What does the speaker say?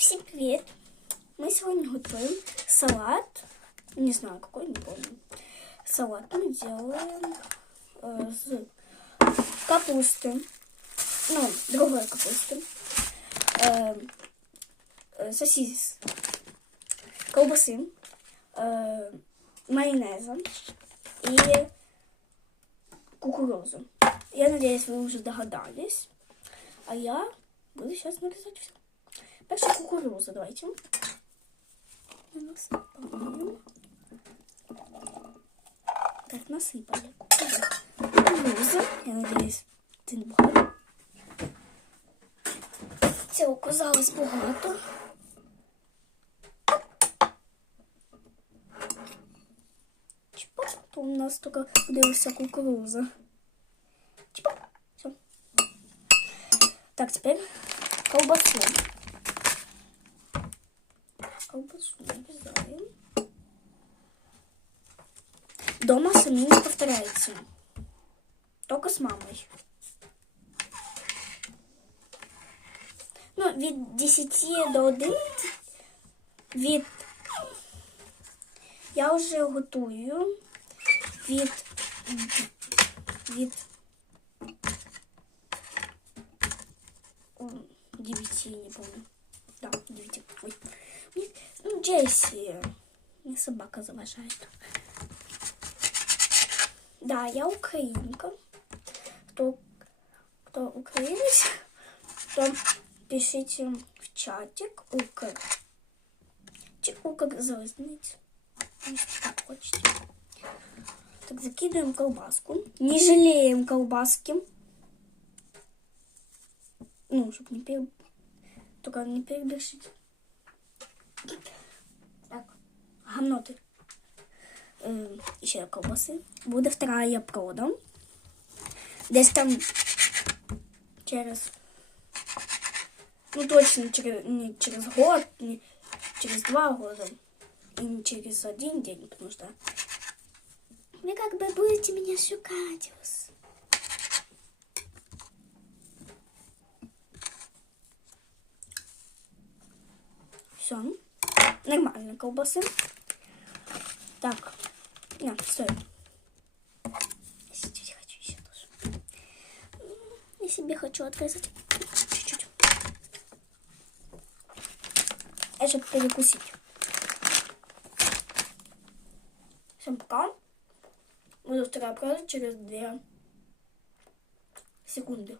Всем привет! Мы сегодня готовим салат. Не знаю, какой, не помню. Салат мы делаем с капусты. Ну, другой капусты. Сосис. Колбасы. Э, майонеза. И кукурузу. Я надеюсь, вы уже догадались. А я буду сейчас нарезать все. Перше кукуруза давайте. Насыпаем. Так, насыпали. Кукуруза. Я надеюсь, це не багато. Це оказалось багато. У нас тільки подивився кукуруза. Чпок. Все. Так, теперь колбасу. Колбасу нарезаем. Дома сами не повторяйте. Только с мамой. Ну, від 10 до 11 від я вже готую від від 9, не помню. Джесси. Мне собака заважает. Да, я украинка. Кто, кто украинец, то пишите в чатик укр. Укр звездниць. Если так. Так, закидываем колбаску. Не жалеем колбаски. Ну, чтобы не переб... Только не переборщить. Гамноти. Е, ще ковбаси. Буде вторая я продам. Десь там через. Ну, точно через, не через год, не через два года. И не через один день, потому что вы как бы будете меня шукать. Все. Нормально колбасы. Так. На, стой. Чуть-чуть хочу еще тоже. Я себе хочу отрезать. Чуть-чуть. Я чтобы перекусить. Всем пока. Буду вторая правда через две секунды.